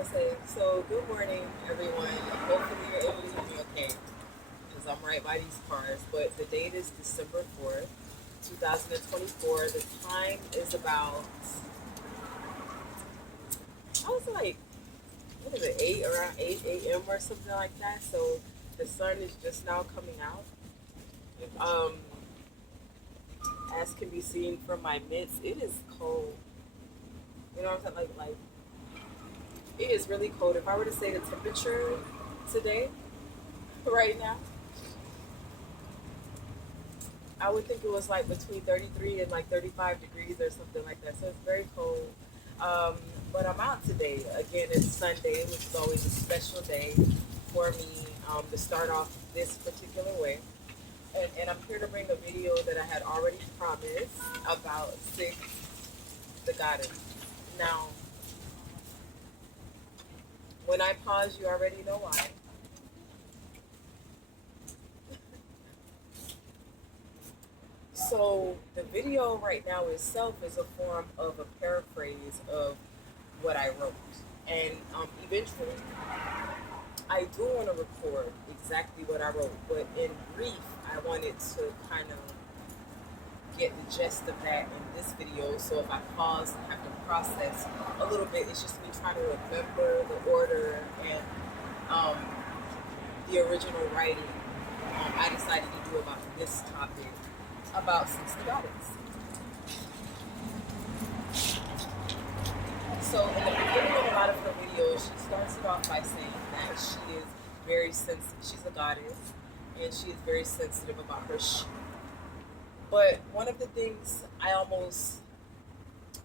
Okay, so good morning, everyone. Hopefully, you're able to hear me okay because I'm right by these cars. But the date is December 4th, 2024. The time is about, I was like, what is it, 8, around 8 a.m. or something like that. So the sun is just now coming out. Um, as can be seen from my mitts, it is cold. You know what I'm saying? It is really cold. If I were to say the temperature today, right now, I would think it was like between 33 and like 35 degrees or something like that. So it's very cold. Um, but I'm out today. Again, it's Sunday, which is always a special day for me to start off this particular way. And I'm here to bring a video that I had already promised about Six the Goddess. Now, when I pause, you already know why. So the video right now itself is a form of a paraphrase of what I wrote. And eventually, I do want to record exactly what I wrote, but in brief, I wanted to kind of get the gist of that in this video. So if I pause and have to process a little bit, it's just me trying to remember the order and um, the original writing I decided to do about this topic about Six the Goddess. So in the beginning of a lot of her videos, she starts it off by saying that she is very sensitive. She's a goddess, and she is very sensitive about her sheep. But one of the things I almost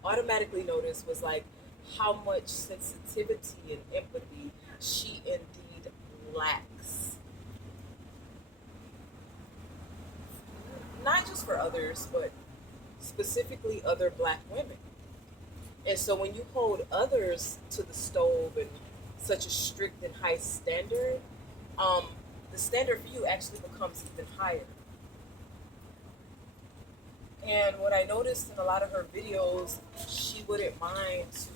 automatically noticed was like how much sensitivity and empathy she indeed lacks. Not just for others, but specifically other black women. And so when you hold others to the stove and such a strict and high standard, um, the standard for you actually becomes even higher. And what I noticed in a lot of her videos, she wouldn't mind to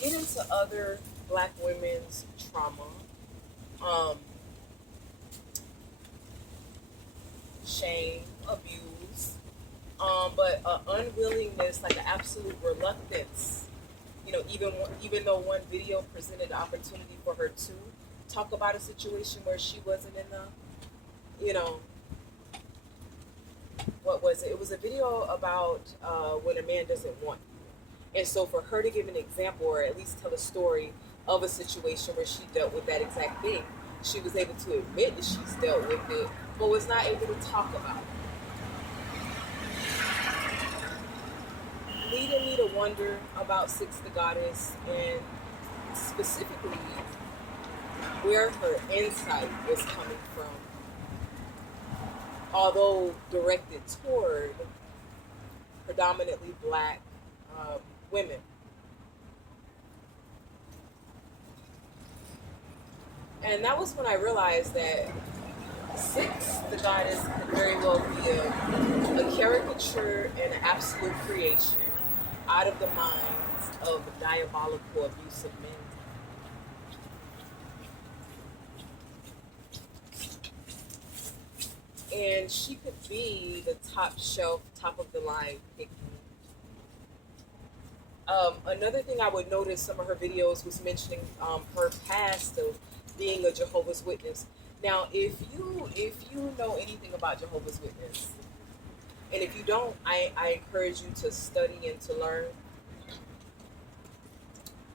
get into other black women's trauma, um, shame, abuse, but an unwillingness, like an absolute reluctance. Even though one video presented the opportunity for her to talk about a situation where she wasn't in the, you know, what was it? It was a video about when a man doesn't want you. And so for her to give an example or at least tell a story of a situation where she dealt with that exact thing, she was able to admit that she's dealt with it, but was not able to talk about it. Leading me to wonder about Six the Goddess and specifically where her insight is coming from, although directed toward predominantly black women. And that was when I realized that Six the Goddess could very well be a caricature and an absolute creation out of the minds of diabolical, abusive men. And she could be the top shelf, top of the line pick. Another thing I would notice some of her videos was mentioning her past of being a Jehovah's Witness. Now, if you know anything about Jehovah's Witness, and if you don't, I encourage you to study and to learn.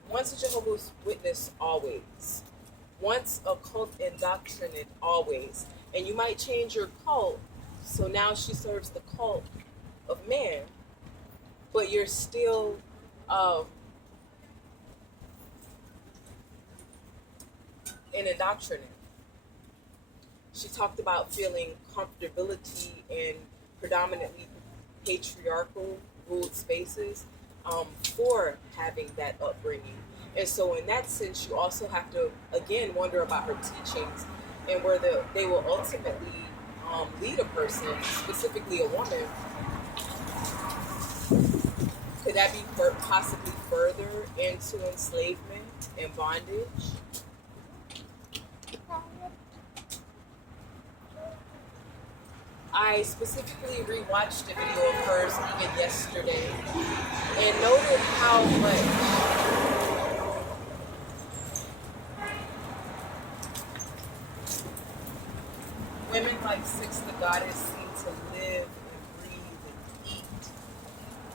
Once a Jehovah's Witness, always. Once a cult indoctrinate, always. And you might change your cult, so now she serves the cult of man, but you're still an indoctrinate. She talked about feeling comfortability in predominantly patriarchal ruled spaces for having that upbringing. And so, in that sense, you also have to, again, wonder about her teachings and where they will ultimately lead a person, specifically a woman. Could that be possibly further into enslavement and bondage. I specifically rewatched a video of hers even yesterday and noted how much women like Six the Goddess seem to live and breathe and eat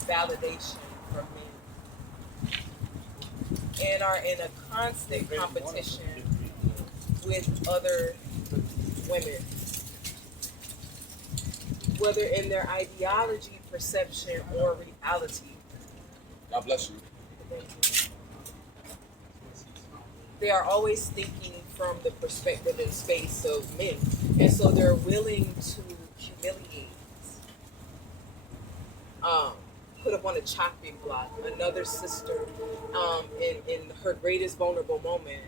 validation from men and are in a constant competition with other women, whether in their ideology, perception, or reality. God bless you. They are always thinking from the perspective and space of men. And so they're willing to humiliate, put up on a chopping block another sister in her greatest vulnerable moment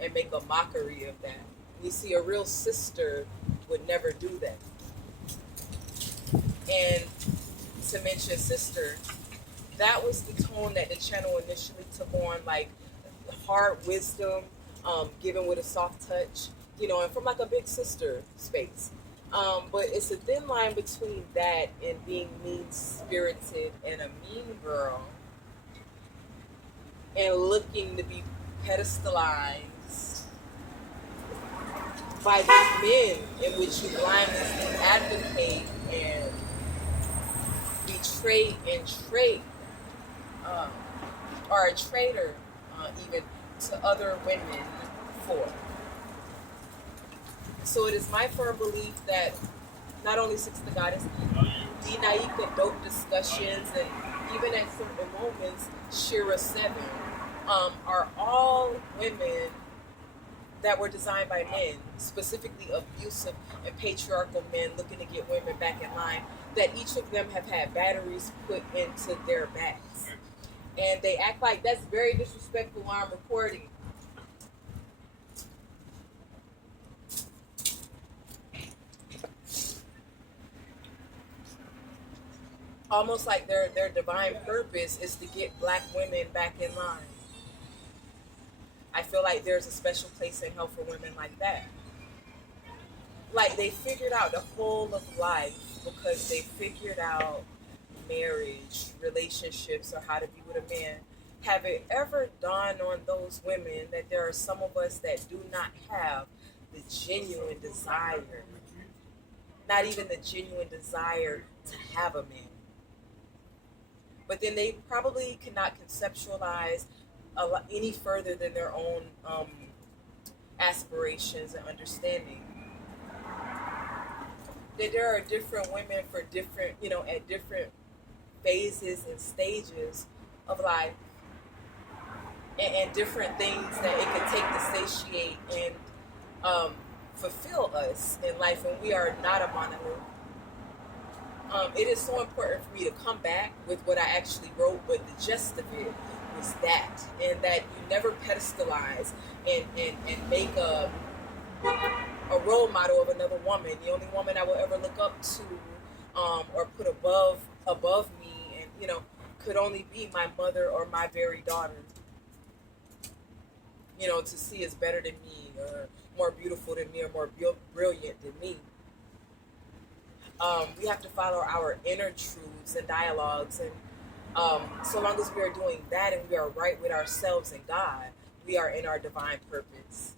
and make a mockery of that. We see a real sister would never do that. And to mention sister, that was the tone that the channel initially took on, like hard wisdom, given with a soft touch, and from like a big sister space. But it's a thin line between that and being mean spirited and a mean girl and looking to be pedestalized by these men in which you blindly advocate and betray and trade, or a traitor even to other women for. So it is my firm belief that not only Six the Goddess, D-Naika Dope Discussions, and even at certain moments, Shira 7, are all women that were designed by men, specifically abusive and patriarchal men looking to get women back in line, that each of them have had batteries put into their backs. And they act like that's very disrespectful while I'm recording. Almost like their divine purpose is to get black women back in line. I feel like there's a special place in hell for women like that. Like they figured out the whole of life because they figured out marriage, relationships, or how to be with a man. Have it ever dawned on those women that there are some of us that do not have the genuine desire, not even the genuine desire to have a man? But then they probably cannot conceptualize any further than their own aspirations and understanding. That there are different women for different, at different phases and stages of life, and different things that it can take to satiate and fulfill us in life when we are not a monolith. It is so important for me to come back with what I actually wrote, but the gist of it was that, and that you never pedestalize and make a role model of another woman. The only woman I will ever look up to or put above me, and could only be my mother or my very daughter. To see is better than me, or more beautiful than me, or more brilliant than me. We have to follow our inner truths and dialogues, and so long as we are doing that and we are right with ourselves and God, we are in our divine purpose.